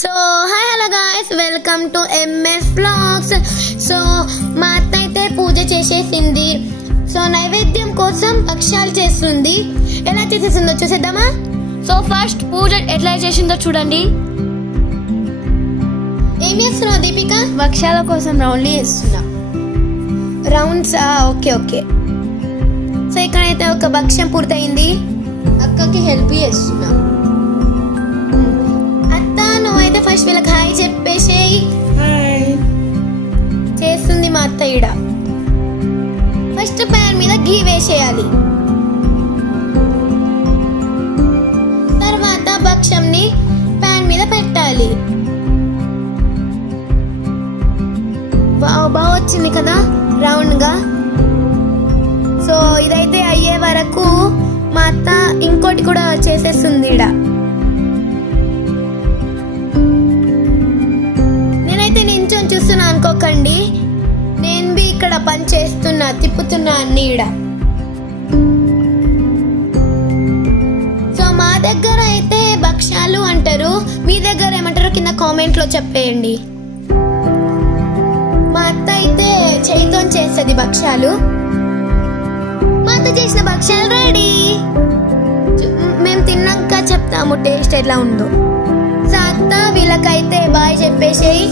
So hi hello guys, welcome to MS vlogs. So మా అత్త అయితే పూజ చేసేసింది. సో నైవేద్యం కోసం భక్ష్యాలు చేస్తుంది. ఎలా చేసేసిందో చూసేద్దామా? సో ఫస్ట్ పూజ ఎట్లా చేసిందో చూడండి. ఏం చేస్తున్నావు దీపిక? భక్ష్యాల కోసం రౌండ్లీ చేస్తున్నా. Rounds, okay okay. సో ఇక్కడైతే ఒక భక్ష్యం పూర్తయింది. అక్కకి హెల్ప్ చేస్తున్నా. అత్త నువ్వైతే ఫస్ట్ వీళ్ళకి హాయ్ చెప్పేసేయి. చేస్తుంది మా అత్త. ఈడ ఫస్ట్ ప్యాన్ మీద ఘీ వేసేయాలి. తర్వాత భక్ష్యంని ప్యాన్ మీద పెట్టాలి. బాగా వచ్చింది కదా రౌండ్ గా. సో ఇదైతే అయ్యే వరకు మా అత్త ఇంకోటి కూడా చేసేస్తుంది. ఈడ నేనైతే నించొని చూస్తున్నా అనుకోకండి, నేను బి ఇక్కడ పని చేస్తున్నా, తిప్పుతున్నా అన్ని ఈడ. సో మా దగ్గర అయితే భక్ష్యాలు అంటారు, మీ దగ్గర ఏమంటారో కింద కామెంట్ లో చెప్పేయండి. మా అత్త అయితే చేయితో చేస్తుంది భక్ష్యాలు. మా అత్త చేసిన భక్ష్యాలు రెడీ. మేము తిన్నాక చెప్తాము టేస్ట్ ఎట్లా ఉందో. సో అత్త వీళ్ళకైతే బాయ్ చెప్పేసేయి.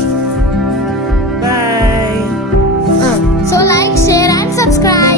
Bye. So like, share and subscribe.